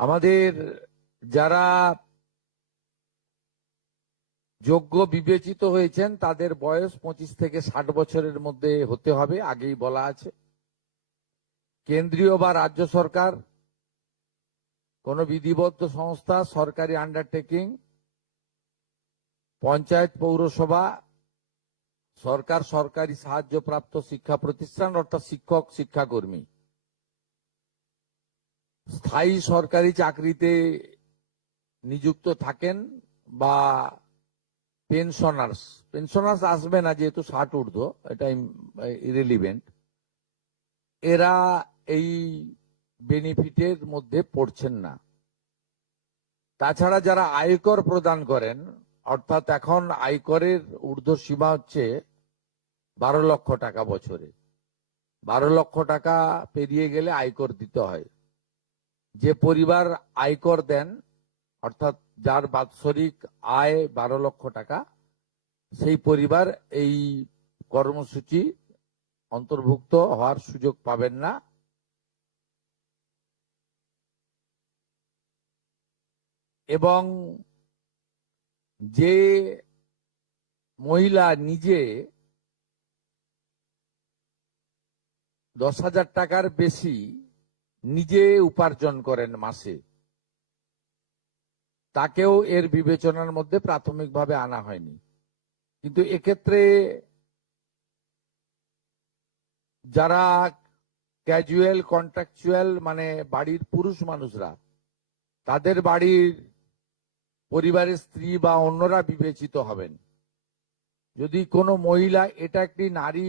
আমাদের যারা যোগ্য বিবেচিত হয়েছেন তাদের বয়স 25 থেকে 60 বছরের মধ্যে হতে হবে, আগেই বলা আছে। কেন্দ্রীয় বা রাজ্য সরকার, কোন বিধিবদ্ধ সংস্থা, সরকারি আন্ডারটেকিং, পঞ্চায়েত, পৌরসভা, সরকার, সরকারি সাহায্যপ্রাপ্ত শিক্ষা প্রতিষ্ঠান অর্থাৎ শিক্ষক, শিক্ষাকর্মী, স্থায়ী সরকারি চাকরিতে নিযুক্ত থাকেন বা পেনশনার্স আসবে না যেহেতু 60 ঊর্ধ্ব, এটা ইরেলিভেন্ট, এরা এই বেনিফিটের মধ্যে পড়ছেন না। তাছাড়া যারা আয়কর প্রদান করেন, অর্থাৎ এখন আয়করের ঊর্ধ্ব সীমা হচ্ছে 12 লক্ষ টাকা বছরে। 12 লক্ষ টাকা পেরিয়ে গেলে আয়কর দিতে হয়। যে পরিবার আয়কর দেন, অর্থাৎ যার বাৎসরিক আয় 12 লক্ষ টাকা, সেই পরিবার এই কর্মসূচি অন্তর্ভুক্ত হওয়ার সুযোগ পাবেন না। এবং যে মহিলা নিজে 10,000 টাকার বেশি নিজে উপার্জন করেন মাসে, তাকেও এর বিবেচনার মধ্যে প্রাথমিকভাবে আনা হয়নি। কিন্তু এক্ষেত্রে যারা ক্যাজুয়াল, কন্ট্রাকচুয়াল, মানে বাড়ির পুরুষ মানুষরা, তাদের বাড়ির পরিবারের স্ত্রী বা অন্যরা বিবেচিত হবেন। যদি কোনো মহিলা, এটা একটি নারী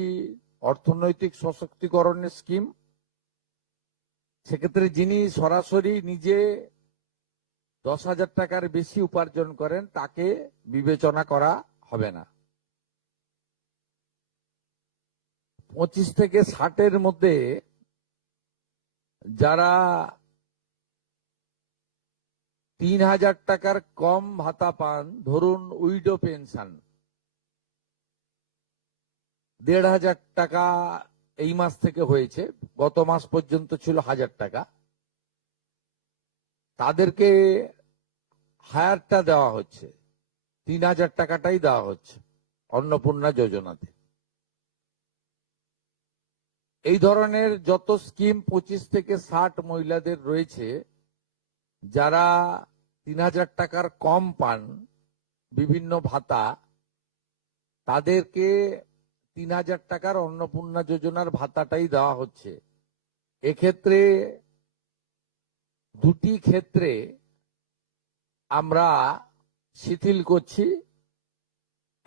অর্থনৈতিক সশক্তিকরণের স্কিম, সেক্ষেত্রে যিনি সরাসরি নিজে 10,000 টাকার বেশি উপার্জন করেন তাকে বিবেচনা করা হবে না। 25 থেকে 60-এর মধ্যে যারা 3,000 টাকার কম ভাতা পান, ধরুন উইডো পেনশন 1,500 টাকা এই মাস থেকে হয়েছে, গত মাস পর্যন্ত ছিল 1,000 টাকা, তাদেরকে হায়ারটা দেওয়া হচ্ছে, 3,000 টাকাটাই দেওয়া হচ্ছে অন্নপূর্ণা যোজনাতে। এই ধরনের যত স্কিম 25 থেকে 60 মহিলাদের রয়েছে, যারা 3,000 টাকার কম পান বিভিন্ন ভাতা, তাদেরকে 3,000 টাকার অন্নপূর্ণা যোজনার ভাতাটাই দেওয়া হচ্ছে। এক্ষেত্রে দুটি ক্ষেত্রে আমরা শিথিল করছি।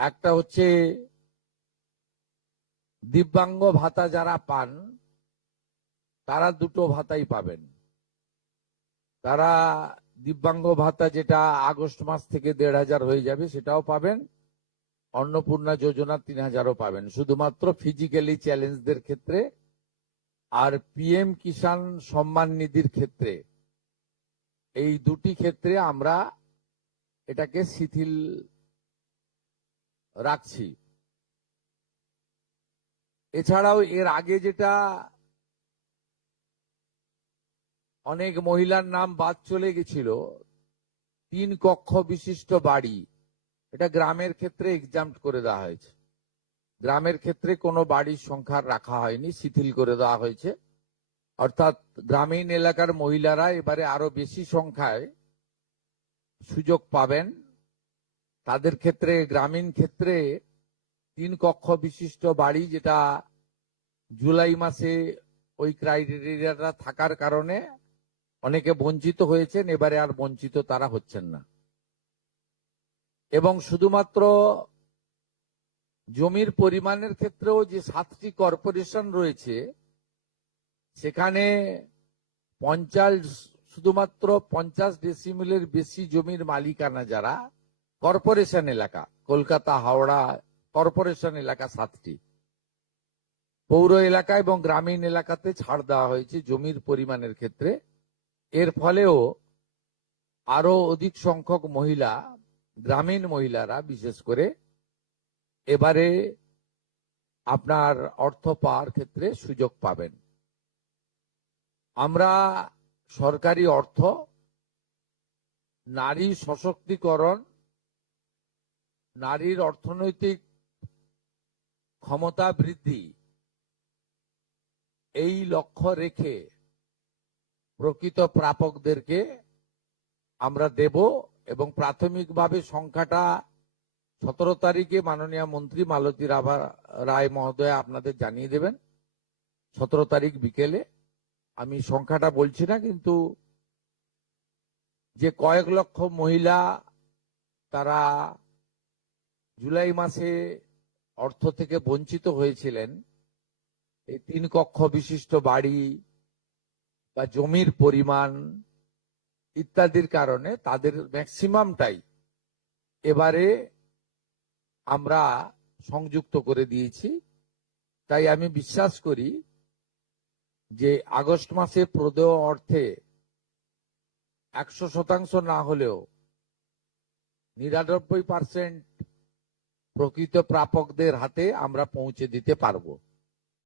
একটা হচ্ছে দিব্যাঙ্গ ভাতা যারা পান, তারা দুটো ভাতাই পাবেন। তারা দিব্যাঙ্গ ভাতা যেটা আগস্ট মাস থেকে 1,500 হয়ে যাবে সেটাও পাবেন, অন্নপূর্ণা যোজনা 3,000ও পাবেন, শুধুমাত্র ফিজিক্যালি চ্যালেঞ্জদের ক্ষেত্রে। আর পিএম কিষাণ সম্মান নিধির ক্ষেত্রে, এই দুটি ক্ষেত্রে আমরা এটাকে শিথিল রাখছি। এছাড়াও এর আগে যেটা অনেক মহিলার নাম বাদ চলে গেছিল, 3 কক্ষ বিশিষ্ট বাড়ি, এটা গ্রামের ক্ষেত্রে এক্সাম্পট করে দেওয়া হয়েছে। গ্রামের ক্ষেত্রে কোনো বাড়ির সংখ্যা রাখা হয়নি, শিথিল করে দেওয়া হয়েছে। অর্থাৎ গ্রামীণ এলাকার মহিলারা এবারে আরো বেশি সংখ্যায় সুযোগ পাবেন। তাদের ক্ষেত্রে, গ্রামীণ ক্ষেত্রে 3 কক্ষ বিশিষ্ট বাড়ি, যেটা জুলাই মাসে ওই ক্রাইটেরিয়াটা থাকার কারণে অনেকে বঞ্চিত হয়েছেন, এবারে আর বঞ্চিত তারা হচ্ছেন না। এবং শুধুমাত্র জমির পরিমাণের ক্ষেত্রেও যে 7টি কর্পোরেশন রয়েছে, সেখানে শুধুমাত্র 50 ডেসিমেলের বেশি জমির মালিকানা যারা কর্পোরেশন এলাকা, কলকাতা, হাওড়া কর্পোরেশন এলাকা 7টি, পৌর এলাকা এবং গ্রামীণ এলাকাতে ছাড় দেওয়া হয়েছে জমির পরিমাণের ক্ষেত্রে। এর ফলেও আরো অধিক সংখ্যক মহিলা, গ্রামীণ মহিলারা বিশেষ করে, এবারে আপনার অর্থ পাওয়ার ক্ষেত্রে সুযোগ পাবেন। আমরা সরকারি অর্থ নারী সশক্তিকরণ, নারীর অর্থনৈতিক ক্ষমতা বৃদ্ধি, এই লক্ষ্য রেখে প্রকৃত প্রাপকদেরকে আমরা দেব এবং প্রাথমিকভাবে সংখ্যাটা 17 তারিখে মাননীয় মন্ত্রী মালতী রায় মহোদয় আপনাদের জানিয়ে দেবেন। 17 তারিখ বিকেলে। আমি সংখ্যাটা বলছি না, কিন্তু যে কয়েক লক্ষ মহিলা তারা জুলাই মাসে অর্থ থেকে বঞ্চিত হয়েছিলেন, এই 3 কক্ষ বিশিষ্ট বাড়ি বা জমির পরিমাণ ইত্যাদির কারণে তাদের ম্যাক্সিমামটাই এবারে আমরা সংযুক্ত করে দিয়েছি। তাই আমি বিশ্বাস করি যে আগস্ট মাসে প্রদেয় অর্থে 100% না হলেও 99% প্রকৃত প্রাপকদের হাতে আমরা পৌঁছে দিতে পারবো।